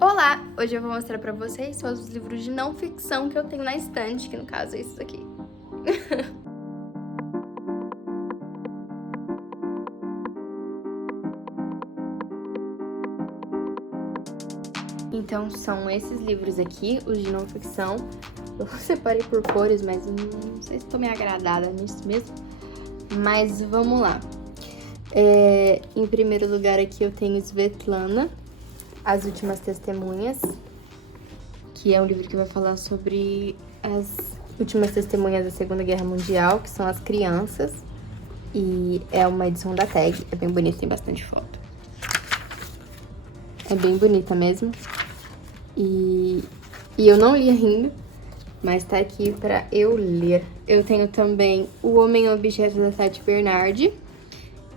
Olá! Hoje eu vou mostrar pra vocês todos os livros de não ficção que eu tenho na estante, que no caso é isso aqui. Então são esses livros aqui, os de não ficção. Eu separei por cores, mas não sei se estou meio agradada nisso mesmo. Mas vamos lá. Em primeiro lugar aqui eu tenho Svetlana, As Últimas Testemunhas, que é um livro que vai falar sobre as últimas testemunhas da Segunda Guerra Mundial, que são as crianças. E é uma edição da Tag, é bem bonito, tem bastante foto. É bem bonita mesmo. E eu não li ainda, mas tá aqui pra eu ler. Eu tenho também O Homem Objeto da Tati Bernardi.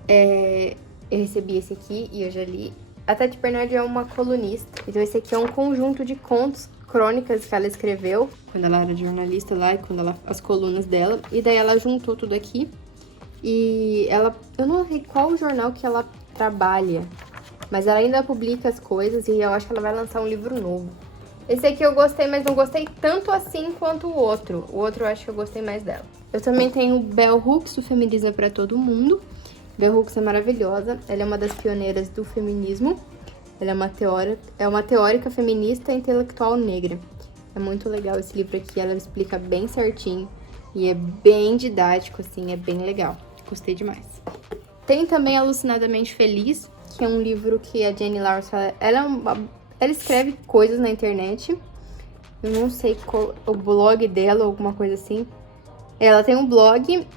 Eu recebi esse aqui e eu já li. A Tati Bernardi é uma colunista, então esse aqui é um conjunto de contos, crônicas que ela escreveu quando ela era jornalista lá, e as colunas dela. E daí ela juntou tudo aqui. E eu não sei qual jornal que ela trabalha, mas ela ainda publica as coisas e eu acho que ela vai lançar um livro novo. Esse aqui eu gostei, mas não gostei tanto assim quanto o outro. O outro eu acho que eu gostei mais dela. Eu também tenho Bell Hooks, O Feminismo é pra Todo Mundo. Bell Hooks é maravilhosa, ela é uma das pioneiras do feminismo. Ela é uma teórica feminista e intelectual negra. É muito legal esse livro aqui, ela explica bem certinho. E é bem didático, assim, é bem legal. Gostei demais. Tem também Alucinadamente Feliz, que é um livro que a Jenny Lawrence, ela escreve coisas na internet. Eu não sei qual o blog dela ou alguma coisa assim. Ela tem um blog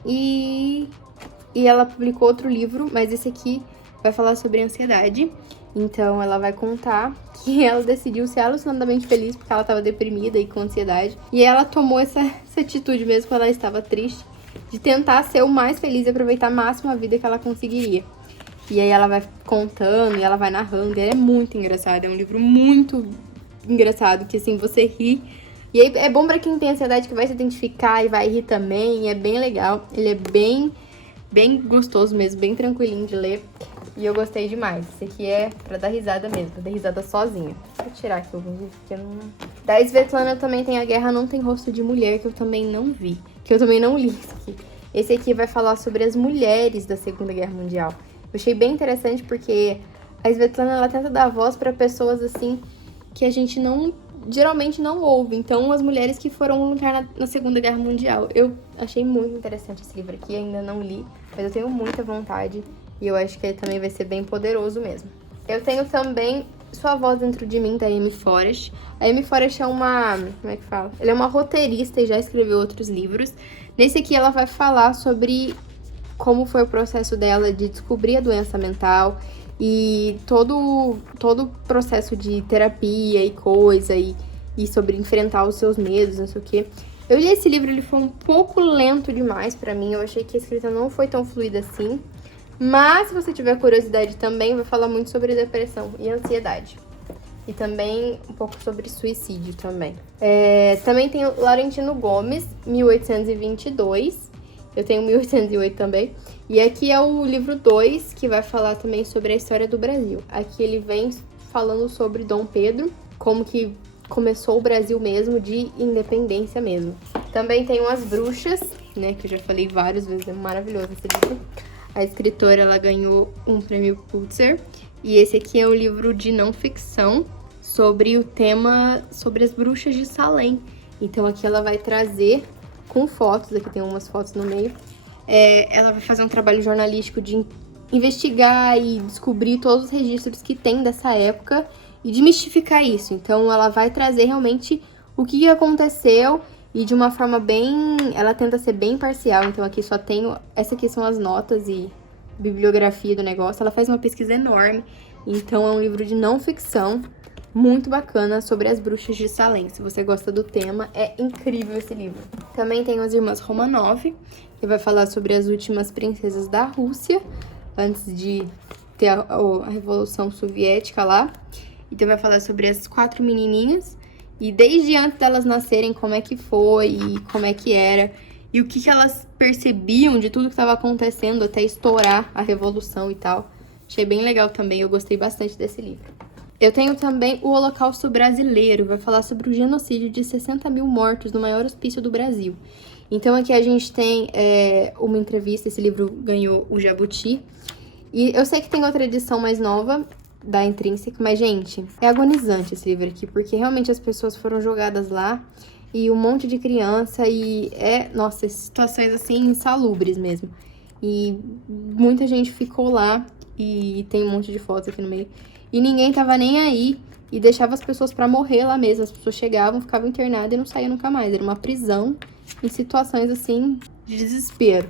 e ela publicou outro livro, mas esse aqui vai falar sobre ansiedade. Então ela vai contar que ela decidiu ser alucinadamente feliz porque ela estava deprimida e com ansiedade. E ela tomou essa atitude mesmo quando ela estava triste, de tentar ser o mais feliz e aproveitar ao máximo a vida que ela conseguiria. E aí ela vai contando e ela vai narrando. E ela é muito engraçada, é um livro muito engraçado, que assim, você ri. E aí é bom pra quem tem ansiedade, que vai se identificar e vai rir também. É bem legal, ele é bem gostoso mesmo, bem tranquilinho de ler. E eu gostei demais. Esse aqui é pra dar risada mesmo, pra dar risada sozinha. Vou tirar aqui alguns livros que eu não... Da Svetlana também tem A Guerra Não Tem Rosto de Mulher, que eu também não vi. Que eu também não li esse aqui. Esse aqui vai falar sobre as mulheres da Segunda Guerra Mundial. Eu achei bem interessante porque a Svetlana, ela tenta dar voz pra pessoas, assim, que a gente geralmente não ouve. Então, as mulheres que foram lutar na Segunda Guerra Mundial. Eu achei muito interessante esse livro aqui, ainda não li, mas eu tenho muita vontade. E eu acho que ele também vai ser bem poderoso mesmo. Eu tenho também Sua Voz Dentro de Mim, da Amy Forrest. A Amy Forrest é uma... como é que fala? Ela é uma roteirista e já escreveu outros livros. Nesse aqui ela vai falar sobre como foi o processo dela de descobrir a doença mental e todo o processo de terapia e coisa, e sobre enfrentar os seus medos, não sei o quê. Eu li esse livro, ele foi um pouco lento demais pra mim. Eu achei que a escrita não foi tão fluida assim. Mas, se você tiver curiosidade também, vai falar muito sobre depressão e ansiedade. E também um pouco sobre suicídio também. Também tem o Laurentino Gomes, 1822. Eu tenho 1808 também. E aqui é o livro 2, que vai falar também sobre a história do Brasil. Aqui ele vem falando sobre Dom Pedro, como que começou o Brasil mesmo, de independência mesmo. Também tem As Bruxas, né, que eu já falei várias vezes, é maravilhoso esse livro. A escritora, ela ganhou um prêmio Pulitzer. E esse aqui é um livro de não ficção sobre o tema, sobre as bruxas de Salem. Então aqui ela vai trazer com fotos, aqui tem umas fotos no meio. Ela vai fazer um trabalho jornalístico de investigar e descobrir todos os registros que tem dessa época e desmistificar isso. Então ela vai trazer realmente o que aconteceu. E de uma forma ela tenta ser bem parcial, então aqui só tenho... Essa aqui são as notas e bibliografia do negócio. Ela faz uma pesquisa enorme, então é um livro de não ficção muito bacana sobre as bruxas de Salem. Se você gosta do tema, é incrível esse livro. Também tem As Irmãs Romanov, que vai falar sobre as últimas princesas da Rússia, antes de ter a Revolução Soviética lá. Então vai falar sobre as 4 menininhas. E desde antes delas nascerem, como é que foi e como é que era. E o que elas percebiam de tudo que estava acontecendo até estourar a revolução e tal. Achei bem legal também, eu gostei bastante desse livro. Eu tenho também o Holocausto Brasileiro, vai falar sobre o genocídio de 60 mil mortos no maior hospício do Brasil. Então aqui a gente tem uma entrevista, esse livro ganhou o Jabuti. E eu sei que tem outra edição mais nova da Intrínseca, mas, gente, é agonizante esse livro aqui, porque realmente as pessoas foram jogadas lá e um monte de criança e nossa, situações assim insalubres mesmo. E muita gente ficou lá e tem um monte de fotos aqui no meio. E ninguém tava nem aí e deixava as pessoas pra morrer lá mesmo. As pessoas chegavam, ficavam internadas e não saíam nunca mais. Era uma prisão em situações assim de desespero.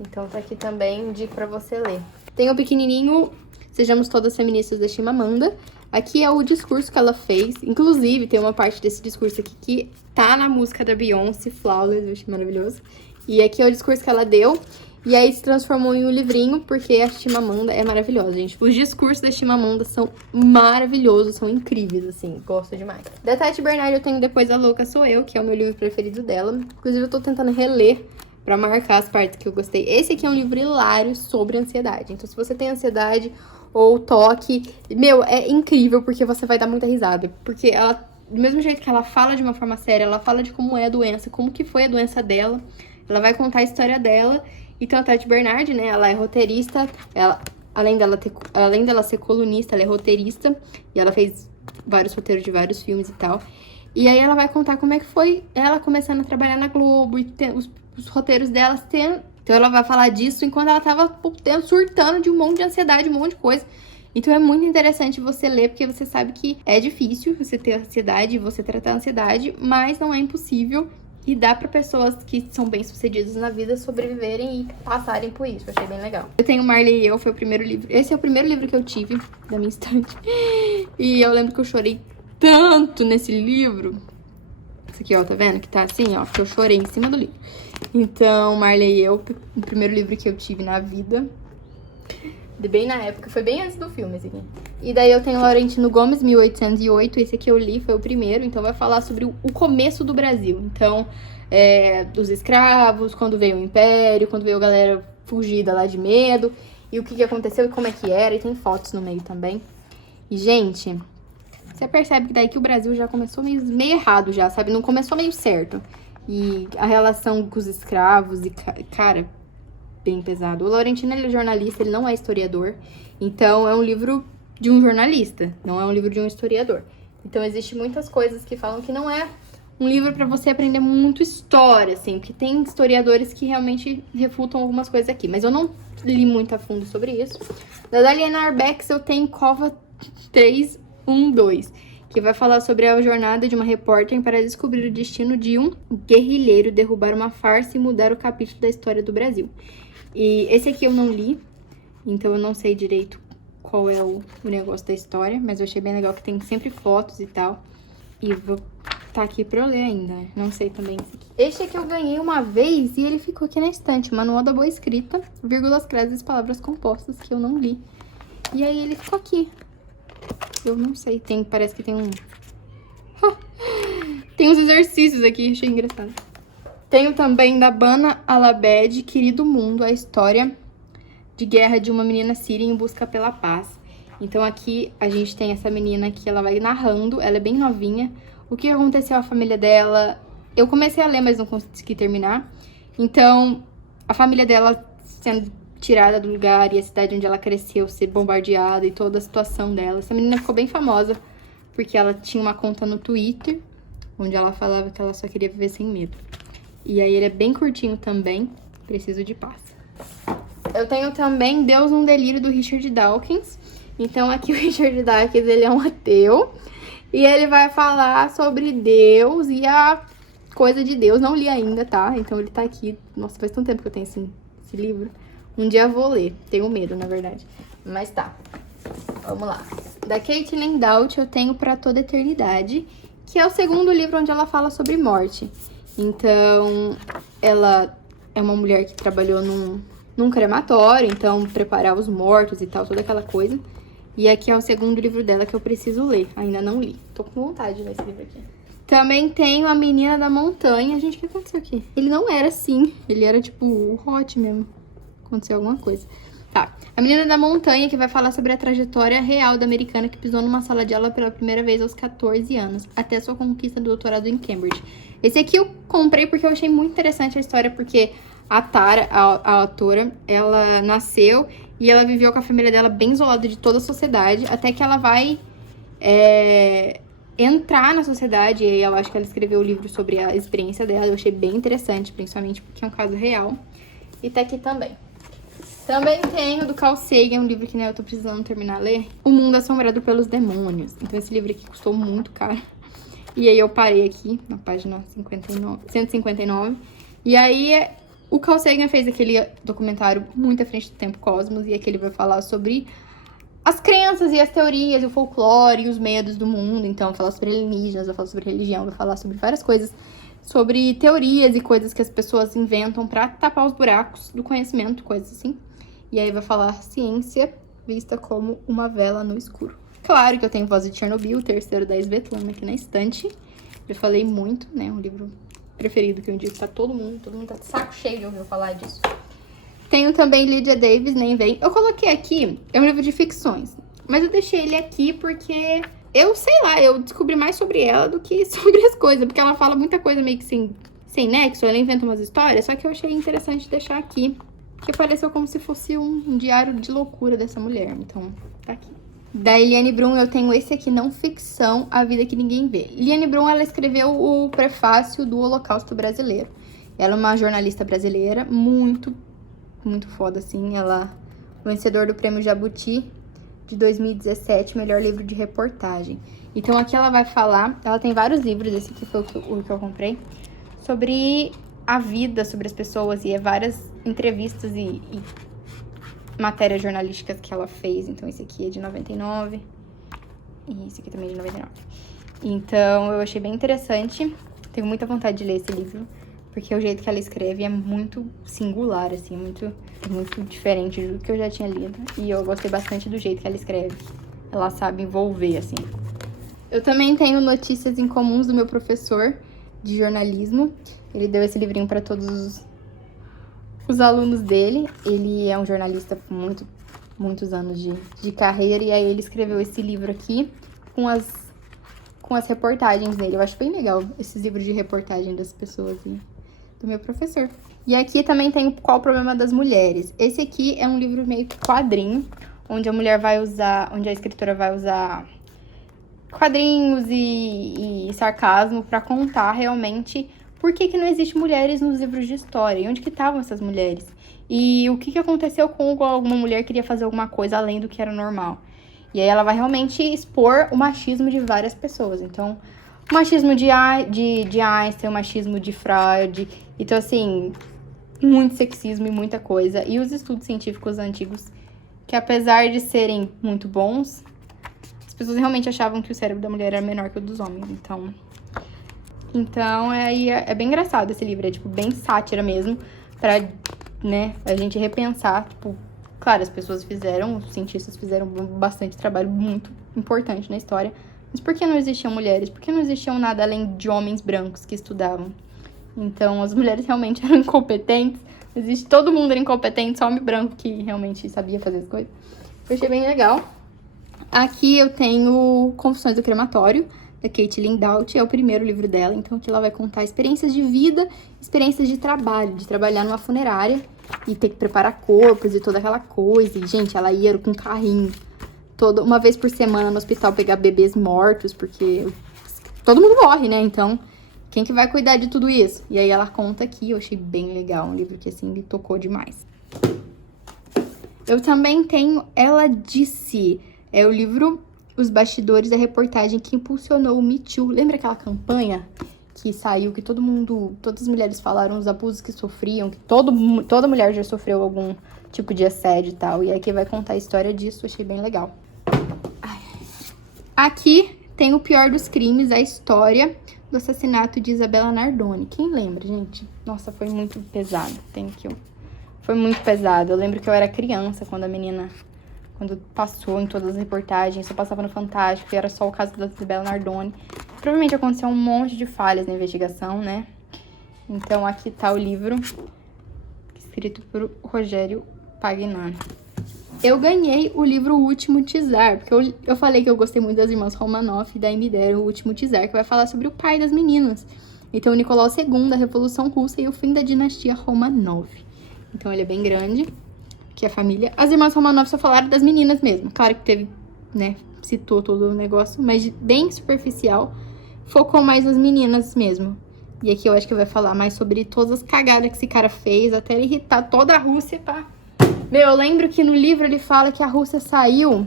Então tá aqui também, indico pra você ler. Tem o pequenininho Sejamos Todas Feministas da Chimamanda. Aqui é o discurso que ela fez. Inclusive, tem uma parte desse discurso aqui que tá na música da Beyoncé, Flawless, eu achei maravilhoso. E aqui é o discurso que ela deu. E aí se transformou em um livrinho, porque a Chimamanda é maravilhosa, gente. Os discursos da Chimamanda são maravilhosos, são incríveis, assim. Gosto demais. Da Tati Bernardi eu tenho Depois a Louca Sou Eu, que é o meu livro preferido dela. Inclusive, eu tô tentando reler pra marcar as partes que eu gostei. Esse aqui é um livro hilário sobre ansiedade. Então, se você tem ansiedade ou toque, meu, é incrível, porque você vai dar muita risada. Porque ela, do mesmo jeito que ela fala de uma forma séria, ela fala de como é a doença, como que foi a doença dela. Ela vai contar a história dela. Então, a Tati Bernardi, né, ela é roteirista, além dela ser colunista, ela é roteirista, e ela fez vários roteiros de vários filmes e tal. E aí ela vai contar como é que foi ela começando a trabalhar na Globo, e os roteiros dela tendo... Então, ela vai falar disso enquanto ela tava surtando de um monte de ansiedade, um monte de coisa. Então, é muito interessante você ler, porque você sabe que é difícil você ter ansiedade e você tratar a ansiedade, mas não é impossível. E dá pra pessoas que são bem-sucedidas na vida sobreviverem e passarem por isso. Eu achei bem legal. Eu tenho Marley e Eu, foi o primeiro livro. Esse é o primeiro livro que eu tive da minha estante. E eu lembro que eu chorei tanto nesse livro. Esse aqui, ó, tá vendo? Que tá assim, ó, que eu chorei em cima do livro. Então, Marley e Eu, o primeiro livro que eu tive na vida. Bem na época, foi bem antes do filme, esse aqui. E daí eu tenho Laurentino Gomes, 1808, esse aqui eu li, foi o primeiro, então vai falar sobre o começo do Brasil. Então, dos escravos, quando veio o Império, quando veio a galera fugida lá de medo, e o que aconteceu e como é que era, e tem fotos no meio também. E, gente, você percebe que daí que o Brasil já começou meio errado já, sabe? Não começou meio certo. E a relação com os escravos, e, cara... bem pesado. O Laurentino, ele é jornalista, ele não é historiador. Então, é um livro de um jornalista, não é um livro de um historiador. Então, existe muitas coisas que falam que não é um livro pra você aprender muito história, assim, porque tem historiadores que realmente refutam algumas coisas aqui. Mas eu não li muito a fundo sobre isso. Da Daliana Arbex, eu tenho Cova 312, que vai falar sobre a jornada de uma repórter para descobrir o destino de um guerrilheiro, derrubar uma farsa e mudar o capítulo da história do Brasil. E esse aqui eu não li, então eu não sei direito qual é o negócio da história, mas eu achei bem legal que tem sempre fotos e tal. E vou tá aqui pra eu ler ainda, né? Não sei também esse aqui. Este aqui eu ganhei uma vez e ele ficou aqui na estante. Manual da Boa Escrita, vírgulas, creses e palavras compostas, que eu não li. E aí ele ficou aqui. Eu não sei, parece que tem um... tem uns exercícios aqui, achei engraçado. Tenho também da Bana Alabed, Querido Mundo, a história de guerra de uma menina síria em busca pela paz. Então aqui a gente tem essa menina que ela vai narrando, ela é bem novinha, o que aconteceu à família dela. Eu comecei a ler, mas não consegui terminar. Então, a família dela sendo tirada do lugar e a cidade onde ela cresceu ser bombardeada e toda a situação dela. Essa menina ficou bem famosa porque ela tinha uma conta no Twitter, onde ela falava que ela só queria viver sem medo. E aí ele é bem curtinho também, Preciso de Paz. Eu tenho também Deus num Delírio, do Richard Dawkins. Então aqui o Richard Dawkins, ele é um ateu. E ele vai falar sobre Deus e a coisa de Deus. Não li ainda, tá? Então ele tá aqui. Nossa, faz tanto tempo que eu tenho esse livro. Um dia eu vou ler. Tenho medo, na verdade. Mas tá. Vamos lá. Da Caitlin Doubt eu tenho Pra Toda Eternidade, que é o segundo livro onde ela fala sobre morte. Então, ela é uma mulher que trabalhou num crematório, então preparar os mortos e tal, toda aquela coisa. E aqui é o segundo livro dela que eu preciso ler, ainda não li. Tô com vontade de ler esse livro aqui. Também tenho A Menina da Montanha. Gente, o que aconteceu aqui? Ele não era assim, ele era tipo o hot mesmo. Aconteceu alguma coisa. Tá. A Menina da Montanha, que vai falar sobre a trajetória real da americana que pisou numa sala de aula pela primeira vez aos 14 anos, até sua conquista do doutorado em Cambridge. Esse aqui eu comprei porque eu achei muito interessante a história, porque a Tara, a autora, ela nasceu e ela viveu com a família dela bem isolada de toda a sociedade, até que ela vai entrar na sociedade, e eu acho que ela escreveu o livro sobre a experiência dela. Eu achei bem interessante, principalmente porque é um caso real. E tá aqui também. Também tenho do Carl Sagan, um livro que, né, eu tô precisando terminar de ler, O Mundo Assombrado pelos Demônios. Então esse livro aqui custou muito caro. E aí eu parei aqui, na página 159. E aí o Carl Sagan fez aquele documentário muito à frente do tempo, Cosmos, e aqui ele vai falar sobre as crenças e as teorias, e o folclore e os medos do mundo. Então vai falar sobre alienígenas, vai falar sobre religião, vai falar sobre várias coisas, sobre teorias e coisas que as pessoas inventam pra tapar os buracos do conhecimento, coisas assim. E aí vai falar ciência vista como uma vela no escuro. Claro que eu tenho Voz de Chernobyl, o terceiro da Svetlana aqui na estante. Eu falei muito, né? Um livro preferido que eu indico pra todo mundo tá de saco cheio de ouvir eu falar disso. Tenho também Lydia Davis, Nem Vem. Eu coloquei aqui, é um livro de ficções, mas eu deixei ele aqui porque eu, sei lá, eu descobri mais sobre ela do que sobre as coisas, porque ela fala muita coisa meio que sem nexo, ela inventa umas histórias, só que eu achei interessante deixar aqui, porque pareceu como se fosse um diário de loucura dessa mulher, então tá aqui. Da Eliane Brum, eu tenho esse aqui, Não Ficção, A Vida que Ninguém Vê. Eliane Brum, ela escreveu o prefácio do Holocausto Brasileiro. Ela é uma jornalista brasileira, muito foda, assim. Ela vencedor do Prêmio Jabuti de 2017, melhor livro de reportagem. Então aqui ela vai falar, ela tem vários livros, esse aqui foi o que eu comprei, sobre a vida, sobre as pessoas, e várias entrevistas e matérias jornalísticas que ela fez. Então esse aqui é de 99 e esse aqui também é de 99. Então eu achei bem interessante, tenho muita vontade de ler esse livro, porque o jeito que ela escreve é muito singular, assim, muito diferente do que eu já tinha lido. E eu gostei bastante do jeito que ela escreve. Ela sabe envolver, assim. Eu também tenho Notícias Incomuns do meu professor de jornalismo. Ele deu esse livrinho para todos os alunos dele. Ele é um jornalista com muitos anos de carreira. E aí ele escreveu esse livro aqui com as reportagens dele. Eu acho bem legal esses livros de reportagem das pessoas do meu professor. E aqui também tem Qual o Problema das Mulheres. Esse aqui é um livro meio que quadrinho, onde a escritora vai usar quadrinhos e sarcasmo para contar realmente por que não existe mulheres nos livros de história, e onde que estavam essas mulheres, e o que aconteceu com alguma mulher que queria fazer alguma coisa além do que era normal. E aí ela vai realmente expor o machismo de várias pessoas. Então, o machismo de Einstein, o machismo de Freud. Então, assim, muito sexismo e muita coisa. E os estudos científicos antigos, que apesar de serem muito bons, as pessoas realmente achavam que o cérebro da mulher era menor que o dos homens. Então é bem engraçado esse livro. É, tipo, bem sátira mesmo, pra, né, a gente repensar, tipo... Claro, os cientistas fizeram bastante trabalho muito importante na história. Mas por que não existiam mulheres? Por que não existiam nada além de homens brancos que estudavam? Então, as mulheres realmente eram incompetentes. Todo mundo era incompetente, só homem branco que realmente sabia fazer as coisas. Eu achei bem legal. Aqui eu tenho Confissões do Crematório, da Caitlin Doughty. É o primeiro livro dela. Então, aqui ela vai contar experiências de vida, experiências de trabalho, de trabalhar numa funerária e ter que preparar corpos e toda aquela coisa. E, gente, ela ia com carrinho uma vez por semana no hospital pegar bebês mortos, porque todo mundo morre, né? Então, quem que vai cuidar de tudo isso? E aí ela conta aqui, eu achei bem legal, um livro que, assim, me tocou demais. Eu também tenho Ela Disse, é o livro Os Bastidores da Reportagem que impulsionou o Me Too. Lembra aquela campanha que saiu, que todas as mulheres falaram os abusos que sofriam, que toda mulher já sofreu algum tipo de assédio e tal. E aqui vai contar a história disso, achei bem legal. Aqui tem O Pior dos Crimes, a história do assassinato de Isabella Nardoni. Quem lembra, gente? Nossa, foi muito pesado. Foi muito pesado. Eu lembro que eu era criança quando passou em todas as reportagens, só passava no Fantástico, e era só o caso da Isabella Nardoni. Provavelmente aconteceu um monte de falhas na investigação, né? Então aqui tá o livro, escrito por Rogério Pagnani. eu ganhei o livro O Último Tsar, porque eu falei que eu gostei muito das irmãs Romanov, e daí me deram O Último Tsar, que vai falar sobre o pai das meninas. Então, Nicolau II, a Revolução Russa e o fim da dinastia Romanov. Então, ele é bem grande, que é a família. As irmãs Romanov só falaram das meninas mesmo. Claro que teve, né, citou todo o negócio, mas bem superficial. Focou mais nas meninas mesmo. E aqui eu acho que vai falar mais sobre todas as cagadas que esse cara fez, até ele irritar toda a Rússia, tá? Meu, eu lembro que no livro ele fala que a Rússia saiu,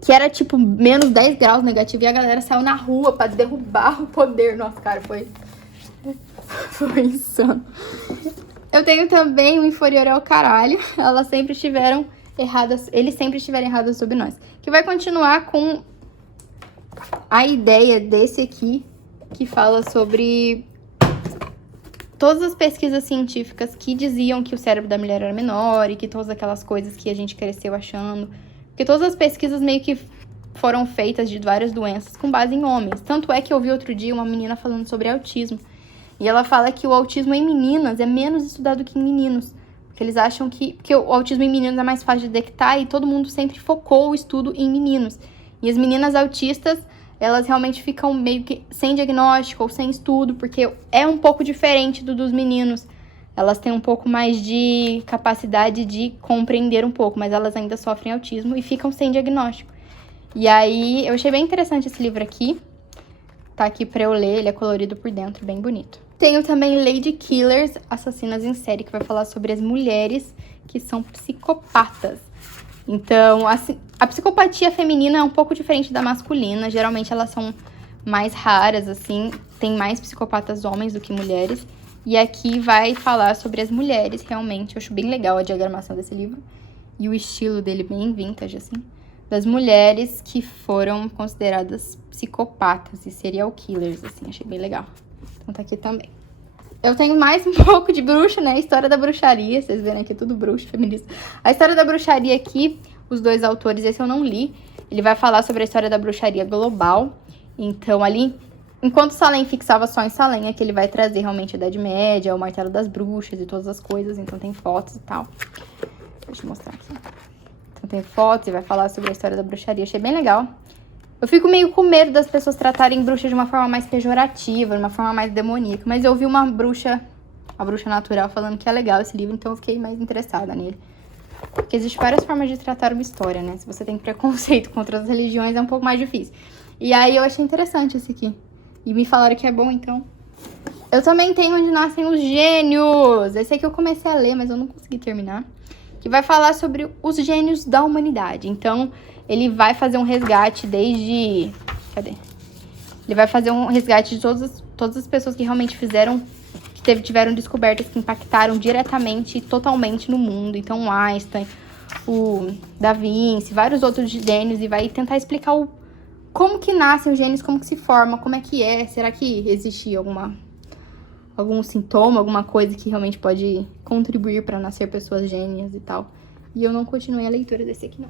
que era tipo menos 10 graus negativo, e a galera saiu na rua pra derrubar o poder. Nossa, cara, foi insano. Eu tenho também o Inferior ao Caralho. Elas sempre estiveram erradas, eles sempre estiveram errados sobre nós. Que vai continuar com a ideia desse aqui, que fala sobre todas as pesquisas científicas que diziam que o cérebro da mulher era menor e que todas aquelas coisas que a gente cresceu achando. Porque todas as pesquisas meio que foram feitas de várias doenças com base em homens. Tanto é que eu vi outro dia uma menina falando sobre autismo. E ela fala que o autismo em meninas é menos estudado que em meninos. Porque eles acham que o autismo em meninos é mais fácil de detectar e todo mundo sempre focou o estudo em meninos. E as meninas autistas, elas realmente ficam meio que sem diagnóstico ou sem estudo, porque é um pouco diferente dos meninos. Elas têm um pouco mais de capacidade de compreender um pouco, mas elas ainda sofrem autismo e ficam sem diagnóstico. E aí, eu achei bem interessante esse livro aqui. Tá aqui pra eu ler, ele é colorido por dentro, bem bonito. Tenho também Lady Killers, Assassinas em Série, que vai falar sobre as mulheres que são psicopatas. Então, a psicopatia feminina é um pouco diferente da masculina. Geralmente, elas são mais raras, assim. Tem mais psicopatas homens do que mulheres. E aqui vai falar sobre as mulheres, realmente. Eu acho bem legal a diagramação desse livro. E o estilo dele bem vintage, assim. Das mulheres que foram consideradas psicopatas e serial killers, assim. Achei bem legal. Então, tá aqui também. Eu tenho mais um pouco de bruxa, né? A história da bruxaria. Vocês verem aqui, tudo bruxa, feminista. A história da bruxaria aqui, os dois autores, esse eu não li. Ele vai falar sobre a história da bruxaria global. Então, ali, enquanto Salem fixava só em Salem, aqui ele vai trazer realmente a Idade Média, o martelo das bruxas e todas as coisas. Então, tem fotos e tal. Deixa eu mostrar aqui. Então, tem fotos e vai falar sobre a história da bruxaria. Achei bem legal. Eu fico meio com medo das pessoas tratarem bruxa de uma forma mais pejorativa, de uma forma mais demoníaca. Mas eu vi uma bruxa natural, falando que é legal esse livro, então eu fiquei mais interessada nele. Porque existem várias formas de tratar uma história, né? Se você tem preconceito contra as religiões, é um pouco mais difícil. E aí eu achei interessante esse aqui. E me falaram que é bom, então. Eu também tenho Onde Nascem os Gênios. Esse aqui eu comecei a ler, mas eu não consegui terminar. Que vai falar sobre os gênios da humanidade. Então, ele vai fazer um resgate desde... Cadê? Ele vai fazer um resgate de todas as pessoas que realmente fizeram... Que tiveram descobertas que impactaram diretamente e totalmente no mundo. Então, o Einstein, o Da Vinci, vários outros gênios. E vai tentar explicar como que nascem os gênios, como que se forma, como é que é. Será que existe algum sintoma, alguma coisa que realmente pode contribuir para nascer pessoas gênias e tal. E eu não continuei a leitura desse aqui, não.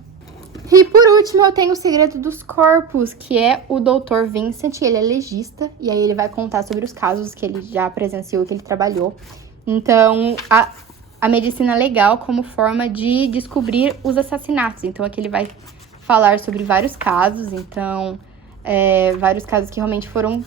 E por último, eu tenho O Segredo dos Corpos, que é o Dr. Vincent, ele é legista, e aí ele vai contar sobre os casos que ele já presenciou, que ele trabalhou. Então, a medicina legal como forma de descobrir os assassinatos. Então, aqui ele vai falar sobre vários casos, então, vários casos que realmente foram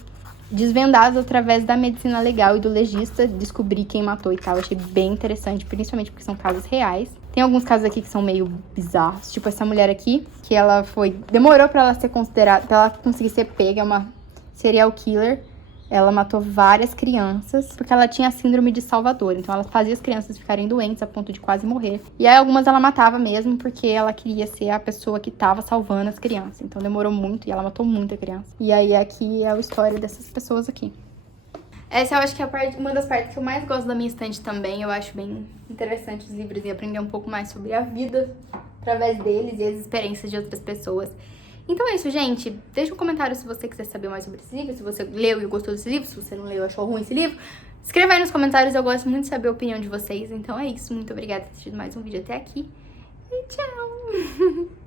desvendados através da medicina legal e do legista, descobrir quem matou e tal. Eu achei bem interessante, principalmente porque são casos reais. Tem alguns casos aqui que são meio bizarros, tipo essa mulher aqui, que ela demorou pra ela ser considerada, pra ela conseguir ser pega, é uma serial killer. Ela matou várias crianças, porque ela tinha a síndrome de Salvador. Então, ela fazia as crianças ficarem doentes a ponto de quase morrer. E aí, algumas ela matava mesmo, porque ela queria ser a pessoa que tava salvando as crianças. Então, demorou muito e ela matou muita criança. E aí, aqui é a história dessas pessoas aqui. Essa eu acho que é uma das partes que eu mais gosto da minha estante também. Eu acho bem interessante os livros e aprender um pouco mais sobre a vida através deles e as experiências de outras pessoas. Então é isso, gente. Deixa um comentário se você quiser saber mais sobre esse livro, se você leu e gostou desse livro, se você não leu e achou ruim esse livro. Escreva aí nos comentários, eu gosto muito de saber a opinião de vocês. Então é isso, muito obrigada por ter assistido mais um vídeo até aqui. E tchau!